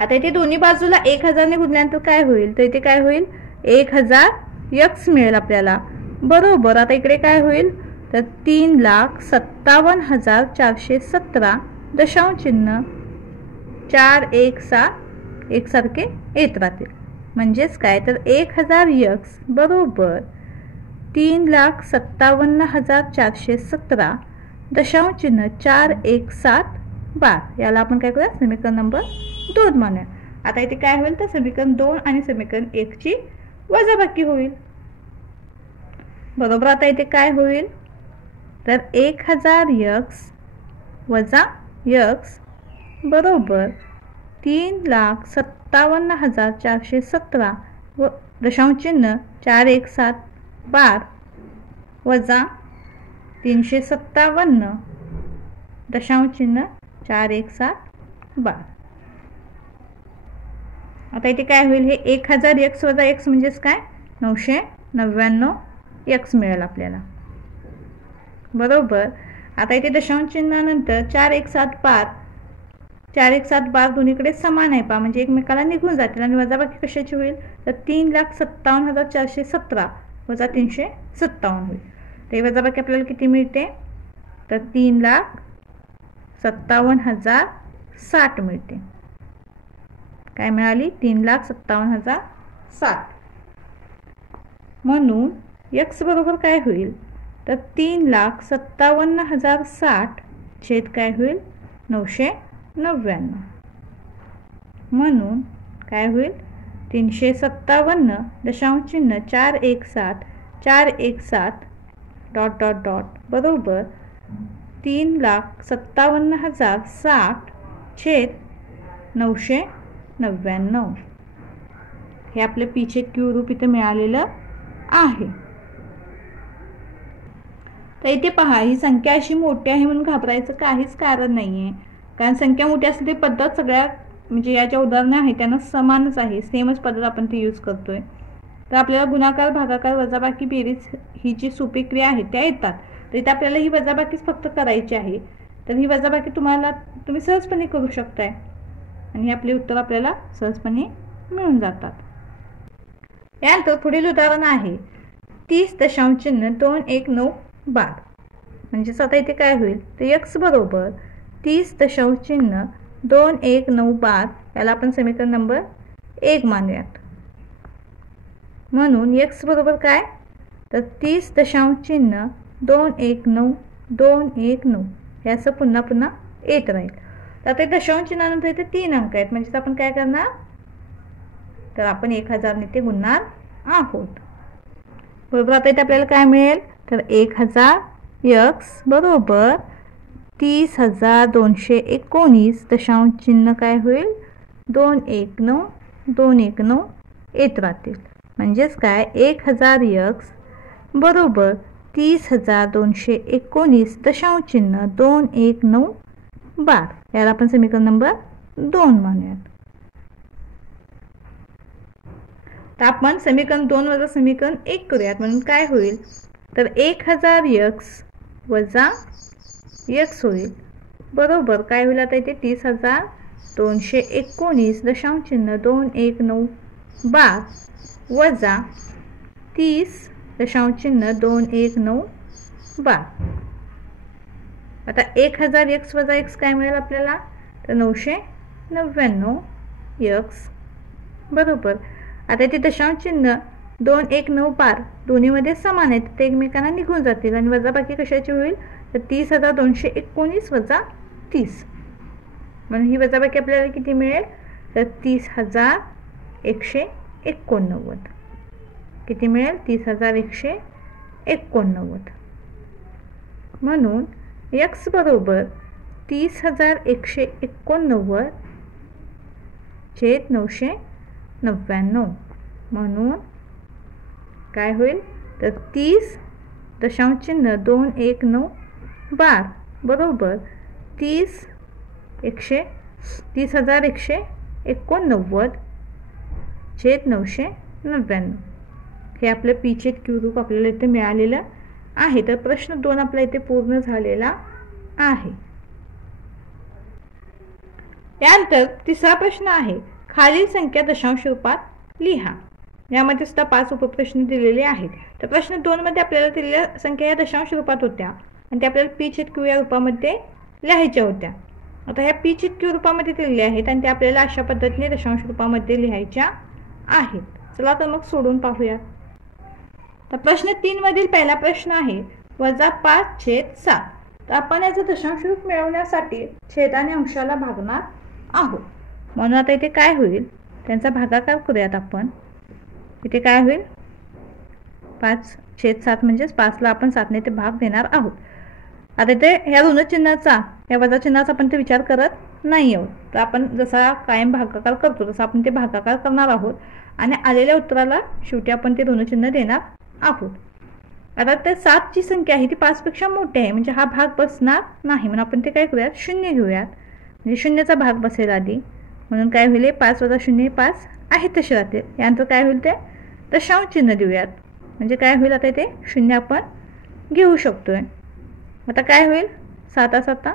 आता इथे दोन्ही बाजूला 1000 ने गुणल्यानंतर काय होईल, तर इथे काय होईल, 1000x मिळेल आपल्याला बरोबर. आता इकडे काय होईल, तर 3,57,417 दशांश चिन्ह 417 एकसारखे येत राहतील. म्हणजेच काय, तर 1000x बरोबर 3,57,417 दशांश चिन्ह 417 12. याला आपण काय करूया, समीकरण नंबर 2 मानूया. आता इथे काय होईल तर समीकरण 2 आणि समीकरण 1 ची वजाबाकी होईल. बरोबर. आता इथे काय होईल तर 1000x वजा x बरोबर 3,57,417 व दशांश चिन्ह 41712 वजा 357 दशांश चिन्ह 41712. आता इथे काय होईल, हे 1000x वजा x म्हणजेच काय 999x मिळेल आपल्याला. बरोबर. आता इथे दशांश चिन्हानंतर 4,1,7,12 दोन्हीकडे समान आहे पहा, म्हणजे एकमेकाला निघून जातील आणि वजाबाकी कशाची होईल तर 3,57,417 वजा 357 होईल. ते वजाबाकी आपल्याला किती मिळते तर 3,57,060 मिळते. काय मिळाली 3,57,060. म्हणून x बरोबर काय होईल तर 3,57,060 छेद काय होईल 999. म्हणून काय होईल 357 दशांश चिन्ह 417 डॉट डॉट डॉट बरोबर 3,57,060 छेद 999. हे आपले पीछे क्यू रूप इथे मिळालेलं आहे. तर इथे पहा, ही संख्या अशी मोठी आहे म्हणून घाबरायचं काहीच कारण नाही आहे. कारण संख्या मोठी असली ती पद्धत सगळ्या म्हणजे या ज्या उदाहरणं आहेत त्यांना समानच आहे, सेमच पद्धत आपण ती यूज करतोय. तर आपल्याला गुणाकार, भागाकार, वजाबाकी, बेरीज ही जी सोपी क्रिया आहे त्या येतात. तर इथे आपल्याला ही वजाबाकीच फक्त करायची आहे. तर ही वजाबाकी तुम्ही सहजपणे करू शकताय आणि हे आपले उत्तर आपल्याला सहजपणे मिळून जातात. यानंतर पुढील उदाहरण आहे 30.21912. म्हणजेच आता इथे काय होईल तर x बरोबर 30.21912 याला आपण समीकरण नंबर 1 मानूयात. म्हणून x बरोबर काय तर 30.219 हे असं पुन्हा पुन्हा येत राहील. तर आता दशांश चिन्हानंतर इथे 3 अंक आहेत, म्हणजे आपण काय करणार तर आपण 1000 ने ते गुणणार आहोत. बरोबर. आता इथे आपल्याला काय मिळेल तर 1000x बरोबर 30,219 दशांश चिन्ह काय होईल 219 येत राहतील. म्हणजेच काय 1000x बरोबर 30,219 दशांश चिन्ह 21912 याला आपण समीकरण नंबर 2 मानूयात. तर आपण समीकरण 2 वजा समीकरण 1 करूयात. म्हणून काय होईल तर 1000x वजा x होईल बरोबर काय होईल आता इथे 30,219 दशांश चिन्ह 21912 वजा 30 दशांश चिन्ह 21912. आता 1000x वजा x काय मिळेल आपल्याला तर 999x बरोबर. आता इथे दशांश चिन्ह 21912 दोन्हीमध्ये समान आहेत, ते एकमेकांना निघून जातील आणि वजाबाकी कशाची होईल तर 30,219 वजा 30. म्हणून ही वजाबाकी आपल्याला किती मिळेल तर 30,189. किती मिळेल 30,189. म्हणून x बरोबर 30,189 छेद 999. म्हणून काय होईल तर 30 दशांश चिन्ह 21912 बरोबर 30,189 छेद 999. हे आपलं पीछे क्यू रूप आपल्याला इथे मिळालेलं आहे. तर प्रश्न 2 आपला इथे पूर्ण झालेला आहे. त्यानंतर तिसरा प्रश्न आहे खालील संख्या दशांश रूपात लिहा. यामध्ये सुद्धा 5 उपप्रश्न दिलेले आहेत. तर प्रश्न 2 मध्ये आपल्याला दिलेल्या संख्या या दशांश रूपात होत्या आणि त्या आपल्याला पी छेद क्यू या रूपामध्ये लिहायच्या होत्या. आता ह्या पी छेद क्यू रूपामध्ये दिलेल्या आहेत आणि त्या आपल्याला अशा पद्धतीने दशांश रूपामध्ये लिहायच्या आहेत. चला तर मग सोडून पाहूया. तर प्रश्न 3 मधील पहिला प्रश्न आहे -5/7. तर आपण याचं दशांश रूप मिळवण्यासाठी छेदाने अंशाला भागणार आहोत. म्हणून आता इथे काय होईल, त्यांचा भागाकार करूयात आपण. इथे काय होईल, 5/7 म्हणजेच 5ला आपण 7ने ते भाग देणार आहोत. आता इथे ह्या ऋण चिन्हाचा, या वजा चिन्हाचा आपण ते विचार करत नाही आहोत. तर आपण जसा कायम भागाकार करतो तसा आपण ते भागाकार करणार आहोत आणि आलेल्या उत्तराला शेवटी आपण ते ऋण चिन्ह देणार आहोत. आता ते 7ची संख्या आहे ती 5पेक्षा मोठी आहे, म्हणजे हा भाग बसणार नाही. म्हणून आपण ते काय करूयात, 0 घेऊयात, म्हणजे 0चा भाग बसेल आधी. म्हणून काय होईल, 5 वजा 0 5 आहे तसे राहतील. यानंतर काय होईल, ते दशांश चिन्ह देऊयात, म्हणजे काय होईल, आता इथे 0 आपण घेऊ शकतोय. आता काय होईल, 7 7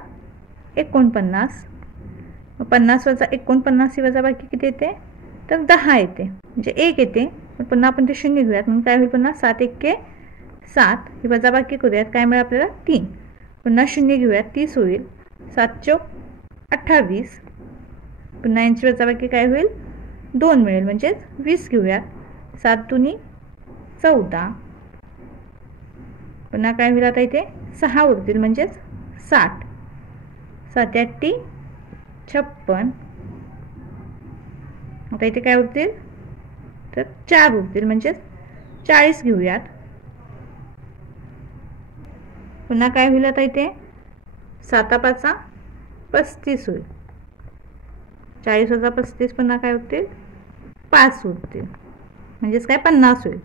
49, 50 वजा 49 ही वजाबाकी किती येते, तर 10 येते, म्हणजे 1 येते. पुन्हा आपण ते 0 घेऊयात, म्हणून काय होईल, पुन्हा 7 1 7 ही वजाबाकी करूयात, काय मिळेल आपल्याला 3. पुन्हा 0 घेऊयात, 30 होईल. 7 चौक 28, पुन्हा यांची वजाबाकी काय होईल, 2 मिळेल, म्हणजेच 20 घेऊयात. 7 दुनी 14, पुन्हा काय होईल, आता इथे 6 उरतील, म्हणजेच 60. 7 8 56, आता इथे काय उरतील, तर 4 उरतील, म्हणजेच 40 घेऊयात. पुन्हा काय होईल, आता इथे 7 5 35 होईल. 40 वजा 35 पुन्हा काय होतील, 5 उरतील, म्हणजेच काय 50 होईल.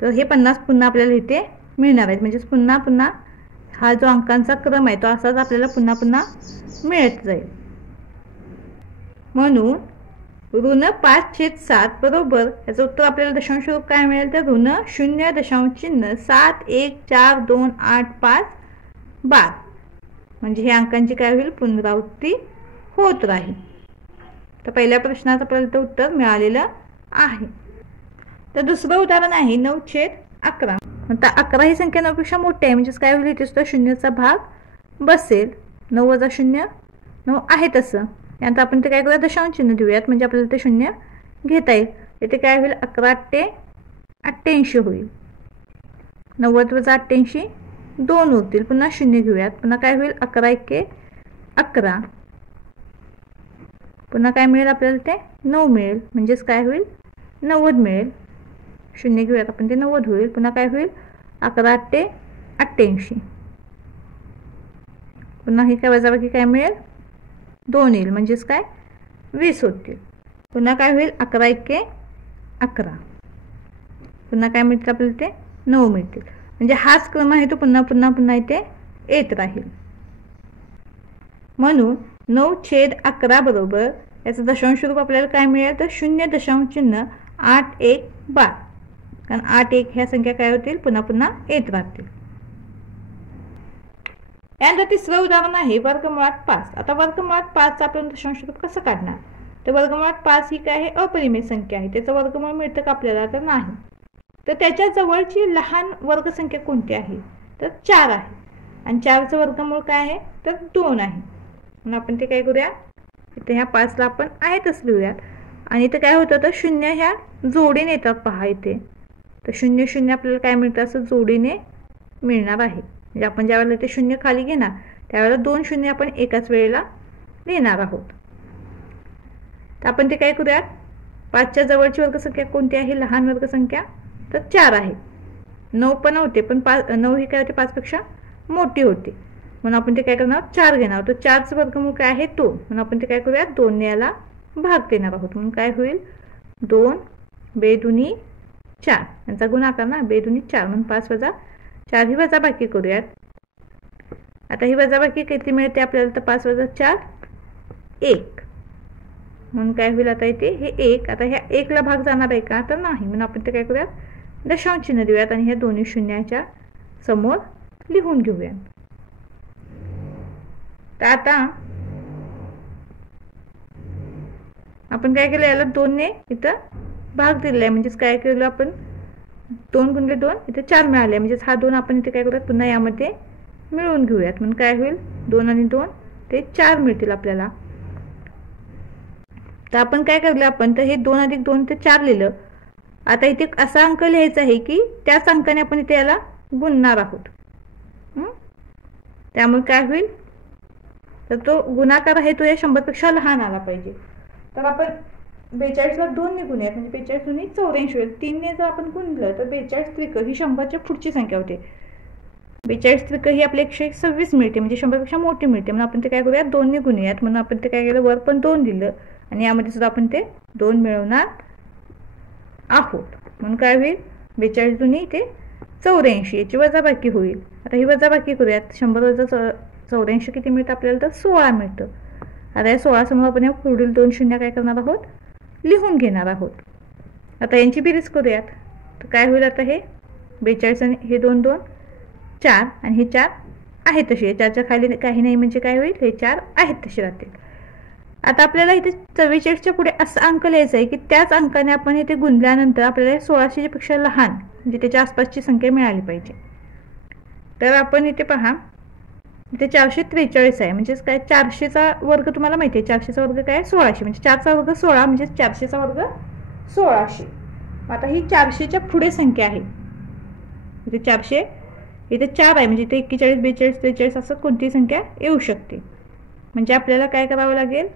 तर हे 50 पुन्हा आपल्याला इथे मिळणार आहेत, म्हणजेच पुन्हा पुन्हा हा जो अंकांचा क्रम आहे तो असाच आपल्याला पुन्हा पुन्हा मिळत जाईल. म्हणून ऋण 5/7 बरोबर याचं उत्तर आपल्याला दशांश रूप काय मिळेल, तर ऋण 0.71428 म्हणजे हे अंकांची काय होईल, पुनरावृत्ती होत राहील. तर पहिल्या प्रश्नाचं आपल्याला उत्तर मिळालेलं आहे. तर दुसरं उदाहरण आहे 9/11. आता 11 ही संख्या 9पेक्षा मोठी आहे, म्हणजेच काय होईल, इथे सुद्धा 0चा भाग बसेल. 9 वजा 0 9 आहे तसं. यानंतर आपण ते काय करूया, दशांश चिन्ह देऊयात, म्हणजे आपल्याला ते 0 घेता येईल. इथे काय होईल, 11 8 88 होईल. 90 वजा 88 2 होतील, पुन्हा 0 घेऊयात. पुन्हा काय होईल, 11 1 11, पुन्हा काय मिळेल आपल्याला, ते 9 मिळेल, म्हणजेच काय होईल, 90 मिळेल. 0 घेऊयात आपण, ते 90 होईल. पुन्हा काय होईल, 11 8 88, पुन्हा ही काय वजाबाकी काय मिळेल, 2 येईल, म्हणजेच काय 20 होतील. पुन्हा काय होईल, 11 1 11, पुन्हा काय मिळतील आपल्याला, ते 9 मिळतील. म्हणजे हाच क्रम आहे तो पुन्हा पुन्हा पुन्हा इथे येत राहील. म्हणून 9/11 बरोबर याचं दशांश रूप आपल्याला काय मिळेल, तर 0.812, कारण 8 1 ह्या संख्या काय होतील, पुन्हा पुन्हा येत राहतील. यानंतर तिसरं उदाहरण आहे वर्गमुळात 5. आता वर्गमुळात 5चा आपण दशांश रूप कसं काढणार, तर वर्गमुळात 5 ही काय आहे, अपरिमेय संख्या आहे. त्याचं वर्गमूळ मिळतं का आपल्याला, तर नाही. तर त्याच्या जवळची लहान वर्गसंख्या कोणती आहे, तर 4 आहे. आणि 4चं वर्गमूळ काय आहे, तर 2 आहे. म्हणून आपण ते काय करूया, इथे ह्या 5ला आपण आहेतच लिहूयात. आणि इथे काय होतं, तर 0 ह्या जोडीने येतात पहा इथे. तर 0 0 आपल्याला काय मिळतं, असं जोडीने मिळणार आहे. म्हणजे आपण ज्यावेळेला ते 0 खाली घेणार त्यावेळेला 2 0 आपण एकाच वेळेला लिहिणार आहोत. तर आपण ते काय करूयात, 5च्या जवळची वर्गसंख्या कोणती आहे, लहान वर्गसंख्या, तर 4 आहे. 9 पण होते, पण 9 ही काय होते, 5पेक्षा मोठी होती. म्हणून आपण ते काय करणार, 4 घेणार. तर 4चं वर्गमूळ काय आहे, 2. म्हणून आपण ते काय करूयात, 2 ने याला भाग देणार आहोत. म्हणून काय होईल, 2 2 4, यांचा गुणाकार ना, 2 4, म्हणून 5 वजा 4 ही वजाबाकी करूयात. आता ही वजाबाकी किती मिळते आपल्याला, तर 5 वजा 4 1, म्हणून काय होईल, आता इथे हे 1. आता ह्या 1ला भाग जाणार आहे का, तर नाही. म्हणून आपण ते काय करूयात, दशांश चिन्ह देऊयात आणि ह्या दोन्ही शून्याच्या समोर लिहून घेऊयात. तर आता आपण काय केलं, याला 2 ने इथं भाग दिलेला आहे, म्हणजेच काय केलं आपण, 2 गुणिले 2 इथे 4 मिळाले, म्हणजेच हा 2 आपण इथे काय करूयात, पुन्हा यामध्ये मिळवून घेऊयात. म्हणून काय होईल, 2 आणि 2 ते 4 मिळतील आपल्याला. तर आपण काय केलं, आपण तर हे 2 अधिक 2 ते 4 लिहिलं. आता इथे असा अंक लिहायचा आहे की त्याच अंकाने आपण इथे याला गुणणार आहोत. त्यामुळे काय होईल, तर तो गुणाकार आहे तो या 100पेक्षा लहान आला पाहिजे. तर आपण 42ला 2 ने गुणूयात, म्हणजे 42 दुनी 84 होईल. 3 ने जर आपण गुणलं तर 42 त्रिक ही 100च्या पुढची संख्या होते. 42 त्रिक ही आपली 126 मिळते, म्हणजे 100पेक्षा मोठी मिळते. म्हणून आपण ते काय करूयात, 2 ने गुणूयात. म्हणून आपण ते काय केलं, वर पण 2 दिलं आणि यामध्ये सुद्धा आपण ते 2 मिळवणार आहोत. म्हणून काय होईल, 42 दुनी ते 84, याची वजाबाकी होईल. आता ही वजाबाकी करूयात. 100 वजा 84 किती मिळतं आपल्याला, तर 16 मिळतं. आता या 16 समोर आपण या पुढील 2 शून्य काय करणार आहोत, लिहून घेणार आहोत. आता यांची बेरीज करूयात. तर काय होईल, आता हे 42 आणि हे 2 2 4 आणि हे 4 आहेत तसे, 4च्या खाली काही नाही, म्हणजे काय होईल, हे 4 आहेत तसे राहतील. आता आपल्याला इथे 44च्या पुढे असा अंक लिहायचा आहे की त्याच अंकाने आपण इथे गुणल्यानंतर आपल्याला 1600 पेक्षा लहान म्हणजे त्याच्या आसपासची संख्या मिळाली पाहिजे. तर आपण इथे पहा, इथे 443 आहे, म्हणजेच काय, 400चा वर्ग तुम्हाला माहिती आहे, 400चा वर्ग काय, 1600, म्हणजे 4चा वर्ग 16, म्हणजे 400चा वर्ग 1600. आता ही 400च्या पुढे संख्या आहे. इथे 400, इथे 4 आहे, म्हणजे इथे 41 42 43 असं कोणतीही संख्या येऊ शकते. म्हणजे आपल्याला काय करावं लागेल,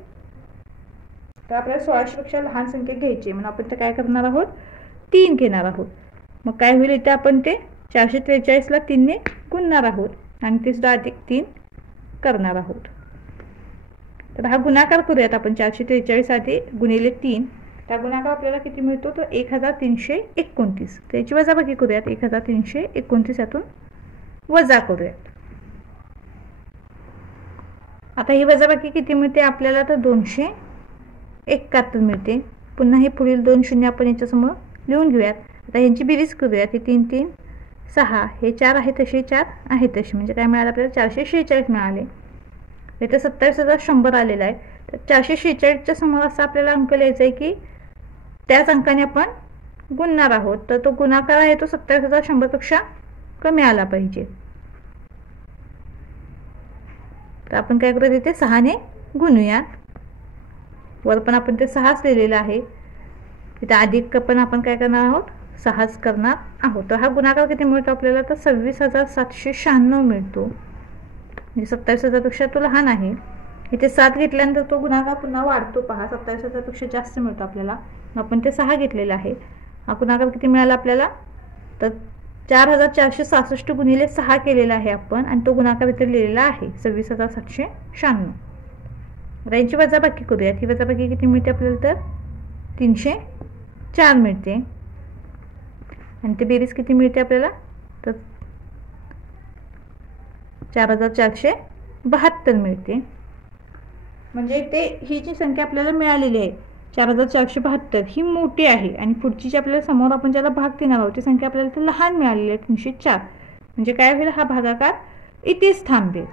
तर आपल्याला 1600पेक्षा लहान संख्या घ्यायची. म्हणून आपण ते काय करणार आहोत, 3 घेणार आहोत. मग काय होईल, इथे आपण ते 443ला 3 ने गुणणार आहोत आणि ते सुद्धा अधिक 3 करणार आहोत. तर हा गुणाकार करूयात आपण. 443 आधी गुणिले 3, त्या गुणाकार आपल्याला किती मिळतो, तर 1329. तर याची वजाबाकी करूयात. 1329 यातून वजा करूयात. आता ही वजाबाकी किती मिळते आपल्याला, तर 271 मिळते. पुन्हा हे पुढील 2 शून्य आपण याच्यासमोर लिहून घेऊयात. आता यांची बेरीज करूयात. हे 3 3 6, हे 4 आहे तसे 4 आहे तसे, म्हणजे काय मिळालं आपल्याला, 446 मिळाले. इथे 27,100 आलेला आहे. तर 446च्या समोर असा आपल्याला अंक लिहायचा आहे की त्याच अंकाने आपण गुणणार आहोत. तर तो गुणाकार आहे तो 27,100पेक्षा कमी आला पाहिजे. तर आपण काय करूया, तिथे 6 ने गुणूयात. वर पण आपण ते 6च लिहिलेलं आहे. तिथे अधिक पण आपण काय करणार आहोत, 6च करणार आहोत. तर हा गुणाकार किती मिळतो आपल्याला, तर 26,796 मिळतो, म्हणजे 27,000पेक्षा तो लहान आहे. इथे 7 घेतल्यानंतर तो गुणाकार पुन्हा वाढतो. पहा, 27,000पेक्षा जास्त मिळतो आपल्याला. आपण ते 6 घेतलेला आहे. हा गुणाकार किती मिळाला आपल्याला, तर 4466 गुणिले 6 केलेला आहे आपण आणि तो गुणाकार इथे लिहिलेला आहे 26,796. यांची वजाबाकी करूयात. ही वजाबाकी किती मिळते आपल्याला, तर 304 मिळते आणि ते बेरीज किती मिळते आपल्याला, तर 4472 मिळते. म्हणजे ते ही जी संख्या आपल्याला मिळालेली आहे 4472 ही मोठी आहे आणि पुढची जी आपल्याला समोर आपण ज्याला भाग देणार आहोत ती संख्या आपल्याला तर लहान मिळालेली आहे 304. म्हणजे काय होईल, हा भागाकार इथेच थांबेल.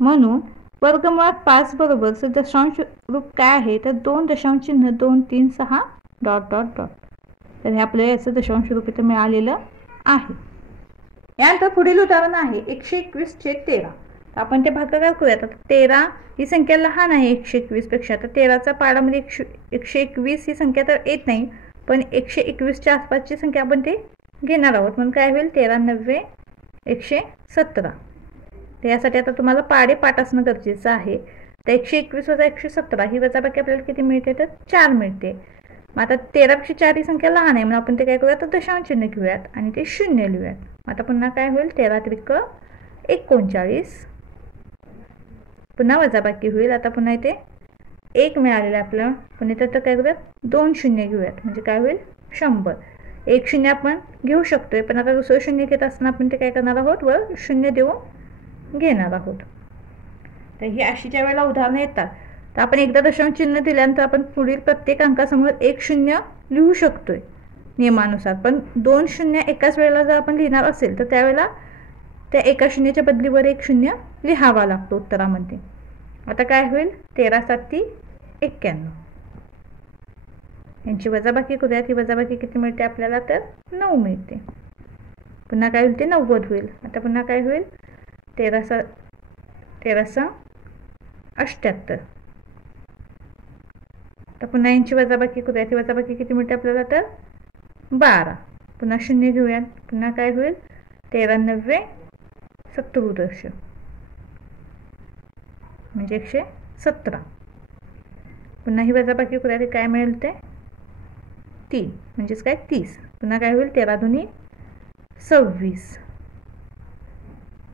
म्हणून वर्गमुळात 5 बरोबर दशांश रूप काय आहे, तर 2 दशांश चिन्ह 2 3 6 डॉट डॉट डॉट. तर हे आपल्याला याचं दशांश रूप इथं मिळालेलं आहे. यानंतर पुढील उदाहरण आहे 121/13. आपण ते भागाकार करूयात. आता 13 ही संख्या लहान आहे 121पेक्षा. तर 13चा पाडामध्ये 121 ही संख्या तर येत नाही, पण 121च्या आसपासची संख्या आपण ते घेणार आहोत. म्हणून काय होईल, 13 9 117. तर यासाठी आता तुम्हाला पाडे पाठ असणं गरजेचं आहे. तर 121 वजा 117 ही वजाबाकी आपल्याला किती मिळते, तर 4 मिळते. मग आता 13पेक्षा 4 ही संख्या लहान आहे म्हणून आपण ते काय करूयात, तर दशांश चिन्ह घेऊयात आणि ते 0 लिहूयात. आता पुन्हा काय होईल, 13 त्रिक 39. पुन्हा वजाबाकी होईल. आता पुन्हा इथे 1 मिळालेलं आहे आपल्याला. पुन्हा इथे तर काय करूयात, 2 शून्य घेऊयात, म्हणजे काय होईल 100. 1 शून्य आपण घेऊ शकतोय, पण आता दुसरं शून्य घेत असताना आपण ते काय करणार आहोत, वर शून्य देऊन घेणार आहोत. तर ही अशी ज्या वेळेला उदाहरणं येतात तर आपण एकदा दशांश चिन्ह दिल्यानंतर आपण पुढील प्रत्येक अंकासमोर 1 शून्य लिहू शकतोय नियमानुसार. पण 2 शून्य एकाच वेळेला जर आपण लिहिणार असेल तर त्यावेळेला त्या एका शून्याच्या बदलीवर 1 शून्य लिहावा लागतो उत्तरामध्ये. आता काय होईल, 13 7 91. यांची वजाबाकी करूयात. ही वजाबाकी किती मिळते आपल्याला, तर 9 मिळते. पुन्हा काय होईल, ते 90 होईल. आता पुन्हा काय होईल, 13 78. तर पुन्हा यांची वजाबाकी करूयात. ही वजाबाकी किती मिळते आपल्याला, तर 12. पुन्हा शून्य घेऊयात. पुन्हा काय होईल, 13 90 सत्तरदश म्हणजे 117. पुन्हा ही वजाबाकी करूया, काय मिळेल ते 3 म्हणजेच काय 30. पुन्हा काय होईल 13 दुनी 26.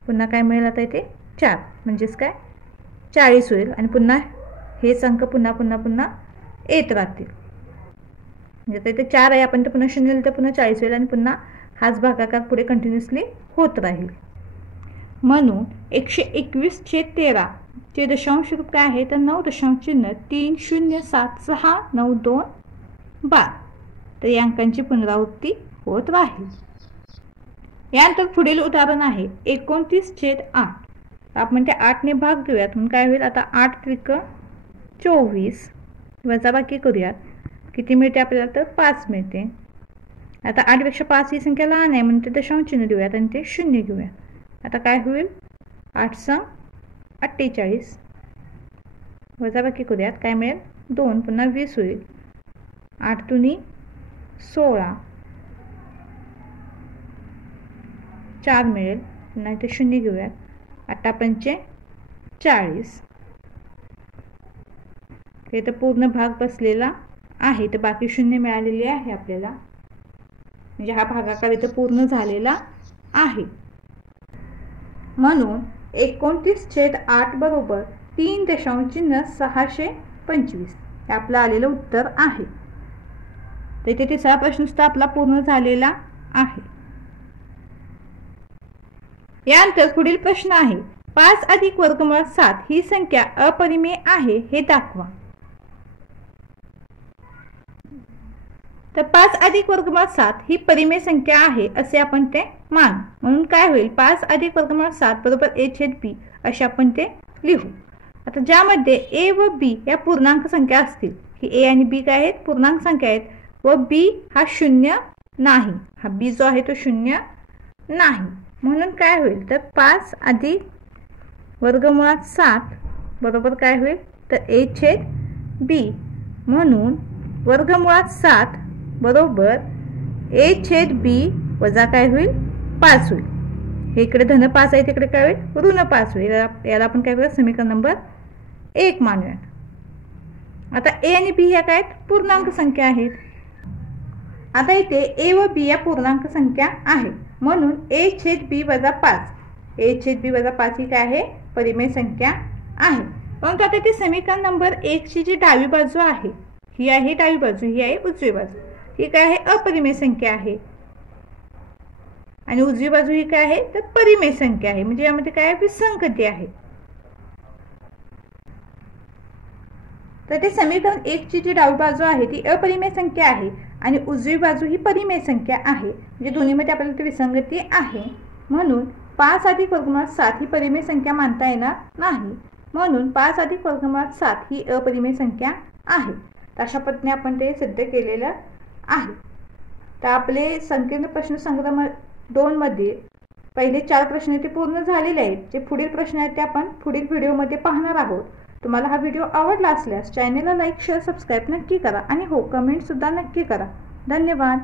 पुन्हा काय मिळेल आता इथे 4 म्हणजेच काय 40 होईल. आणि पुन्हा हेच अंक पुन्हा पुन्हा पुन्हा येत राहतील. म्हणजे आता इथे 4 आहे, आपण ते पुन्हा 0 लिहिलं तर पुन्हा 40 होईल आणि पुन्हा हाच भागाकार पुढे कंटिन्युअसली होत राहील. म्हणून 121/13 चे दशांश रूप काय आहे तर 9.30769212. तर या अंकांची पुनरावृत्ती होत राहील. यानंतर पुढील उदाहरण आहे 29/8. आपण ते 8 ने भाग देऊयात. म्हणून काय होईल आता 8 त्रिक 24. वजाबाकी करूयात, किती मिळते आपल्याला तर 5 मिळते. आता 8 पेक्षा 5 ही संख्या लहान आहे म्हणून ते दशांश चिन्ह देऊयात आणि ते 0 घेऊयात. आता काय होईल 8 48. वजाबाकी करूयात, काय मिळेल 2 पुन्हा 20 होईल. 8 दुनी 16. 4 मिळेल, पुन्हा इथे 0 घेऊयात. 8 पंचे 40. इथं पूर्ण भाग बसलेला आहे तर बाकी 0 मिळालेली आहे आपल्याला. म्हणजे हा भागाकार इथं पूर्ण झालेला आहे. म्हणून 29/8 बरोबर 3.625 हे आपलं आलेलं उत्तर आहे. तर इथे तिसरा प्रश्न सुद्धा आपला पूर्ण झालेला आहे. यानंतर पुढील प्रश्न आहे 5 अधिक वर्गमूळ 7 ही संख्या अपरिमेय आहे हे दाखवा. तर 5 अधिक वर्गमूळ 7 ही परिमेय संख्या आहे असे आपण ते मान. म्हणून काय होईल 5 अधिक वर्गमूळ 7 बरोबर a/b असे आपण ते लिहू. आता ज्यामध्ये a व b या पूर्णांक संख्या असतील, की a आणि b काय आहेत पूर्णांक संख्या आहेत व b हा 0 नाही, हा b जो आहे तो 0 नाही. म्हणून काय होईल तर 5 अधिक वर्गमूळ 7 बरोबर काय होईल तर a/b. म्हणून वर्गमूळ 7 बरोबर a/b वजा काय होईल 5 होईल. हे इकडे धन 5 आहे, तिकडे काय होईल ऋण 5 होईल. याला आपण काय करूया समीकरण नंबर 1 मानूयात. आता a आणि b ह्या काय पूर्णांक संख्या आहेत. आता इथे a व b या पूर्णांक संख्या आहे म्हणून a/b वजा 5 a/b वजा 5 ही काय आहे परिमेय संख्या आहे. परंतु आता इथे समीकरण नंबर 1 ची जी डावी बाजू आहे ही आहे डावी बाजू, ही आहे उजवी बाजू. ही काय आहे अपरिमेय संख्या आहे आणि उजवी बाजू ही काय आहे तर परिमेय संख्या आहे. म्हणजे यामध्ये काय विसंगती आहे. तर ते समीकरण 1 ची जी डावी बाजू आहे ती अपरिमेय संख्या आहे आणि उजवी बाजू ही परिमेय संख्या आहे. म्हणजे दोन्हीमध्ये आपल्याला ती विसंगती आहे. म्हणून 5 अधिक वर्गमूळ 7 ही परिमेय संख्या मानता येणार नाही. म्हणून 5 अधिक वर्गमूळ 7 ही अपरिमेय संख्या आहे. अशा पद्धतीने आपण ते सिद्ध केलेलं आहे. तर आपले संकीर्ण प्रश्न संग्रह 2 मध्ये पहिले 4 प्रश्न ते पूर्ण झालेले आहेत. जे पुढील प्रश्न आहेत ते आपण पुढील व्हिडिओमध्ये पाहणार आहोत. तुम्हाला हा व्हिडिओ आवडला असल्यास चॅनेलला लाईक शेअर सबस्क्राईब नक्की करा आणि हो कमेंट सुद्धा नक्की करा. धन्यवाद.